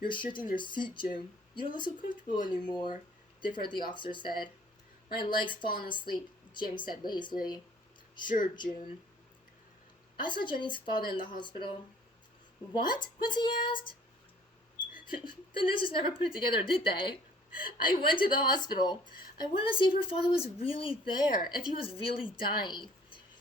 You're shifting your seat, Jim. You don't look so comfortable anymore, Difford, the officer said. My leg's fallen asleep, Jim said lazily. Sure, Jim. I saw Jenny's father in the hospital. What? Quincy asked. The nurses never put it together, did they? I went to the hospital. I wanted to see if her father was really there, if he was really dying.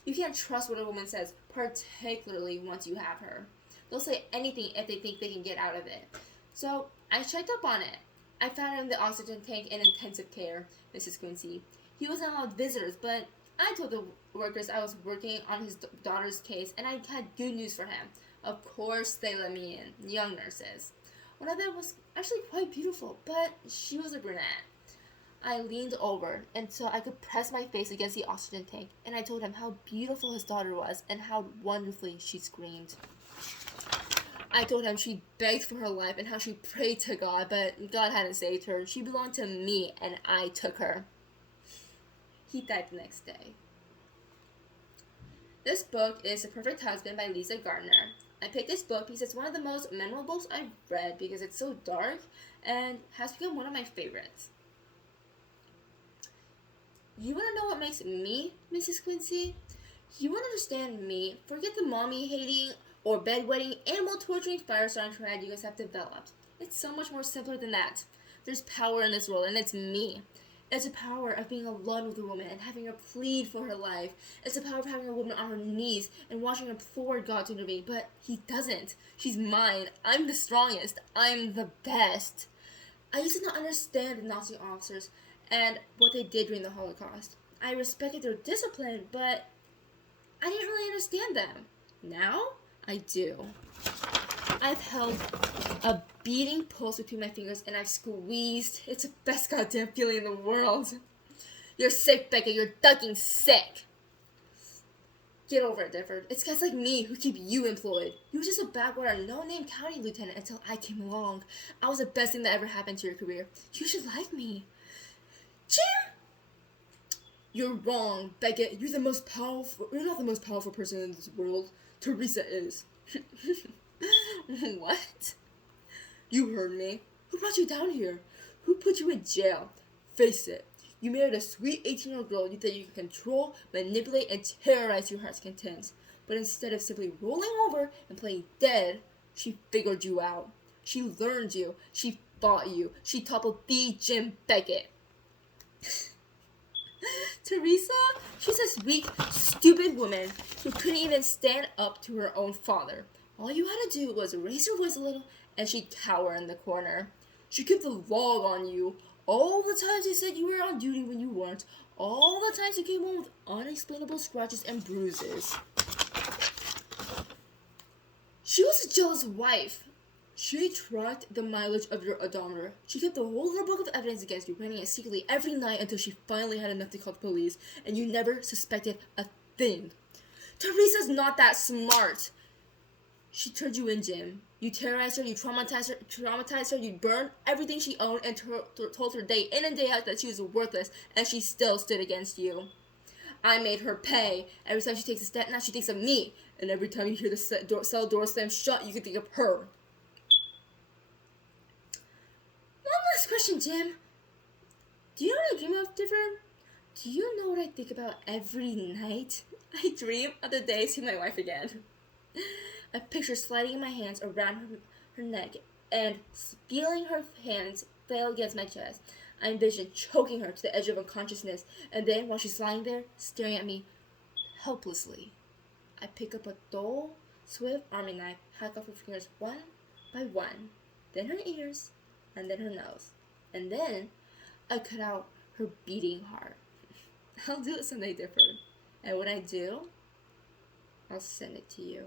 You can't trust what a woman says, particularly once you have her. They'll say anything if they think they can get out of it. So I checked up on it. I found him in the oxygen tank in intensive care, Mrs. Quincy. He wasn't allowed visitors, but I told the workers I was working on his daughter's case, and I had good news for him. Of course they let me in, young nurses. One of them was actually quite beautiful, but she was a brunette. I leaned over until I could press my face against the oxygen tank, and I told him how beautiful his daughter was and how wonderfully she screamed. I told him she begged for her life and how she prayed to God, but God hadn't saved her. She belonged to me, and I took her. He died the next day. This book is The Perfect Husband by Lisa Gardner. I picked this book because it's one of the most memorable books I've read because it's so dark and has become one of my favorites. You want to know what makes me Mrs. Quincy? You want to understand me? Forget the mommy hating or bedwetting, animal torturing, fire-starting trad you guys have developed. It's so much more simpler than that. There's power in this world, and it's me. It's the power of being alone with a woman and having her plead for her life. It's the power of having a woman on her knees and watching her implore God to intervene, but he doesn't. She's mine. I'm the strongest. I'm the best. I used to not understand the Nazi officers and what they did during the Holocaust. I respected their discipline, but I didn't really understand them. Now, I do. I've held a beating pulse between my fingers and I've squeezed. It's the best goddamn feeling in the world. You're sick, Becca. You're fucking sick. Get over it, Difford. It's guys like me who keep you employed. You were just a backwater, no-name county lieutenant until I came along. I was the best thing that ever happened to your career. You should like me. Jim! You're wrong, Becca. You're not the most powerful person in this world. Teresa is. What? You heard me. Who brought you down here? Who put you in jail? Face it. You married a sweet 18-year-old girl you thought you could control, manipulate, and terrorize your heart's content. But instead of simply rolling over and playing dead, she figured you out. She learned you. She fought you. She toppled the Jim Beckett. Teresa? She's this weak, stupid woman who couldn't even stand up to her own father. All you had to do was raise her voice a little, and she'd cower in the corner. She kept the log on you. All the times you said you were on duty when you weren't. All the times you came home with unexplainable scratches and bruises. She was a jealous wife. She tracked the mileage of your odometer. She kept the whole little book of evidence against you, running it secretly every night until she finally had enough to call the police, and you never suspected a thing. Teresa's not that smart. She turned you in, Jim. You terrorized her, you traumatized her, you burned everything she owned and told her day in and day out that she was worthless, and she still stood against you. I made her pay. Every time she takes a step, now she thinks of me. And every time you hear the cell door slam shut, you can think of her. One last question, Jim. Do you know what I dream of, Difford? Do you know what I think about every night? I dream of the day I see my wife again. I picture sliding my hands around her neck and feeling her hands flail against my chest. I envision choking her to the edge of unconsciousness, and then while she's lying there, staring at me helplessly, I pick up a dull, swift army knife, hack off her fingers one by one, then her ears, and then her nose, and then I cut out her beating heart. I'll do it someday, Difford, and when I do, I'll send it to you.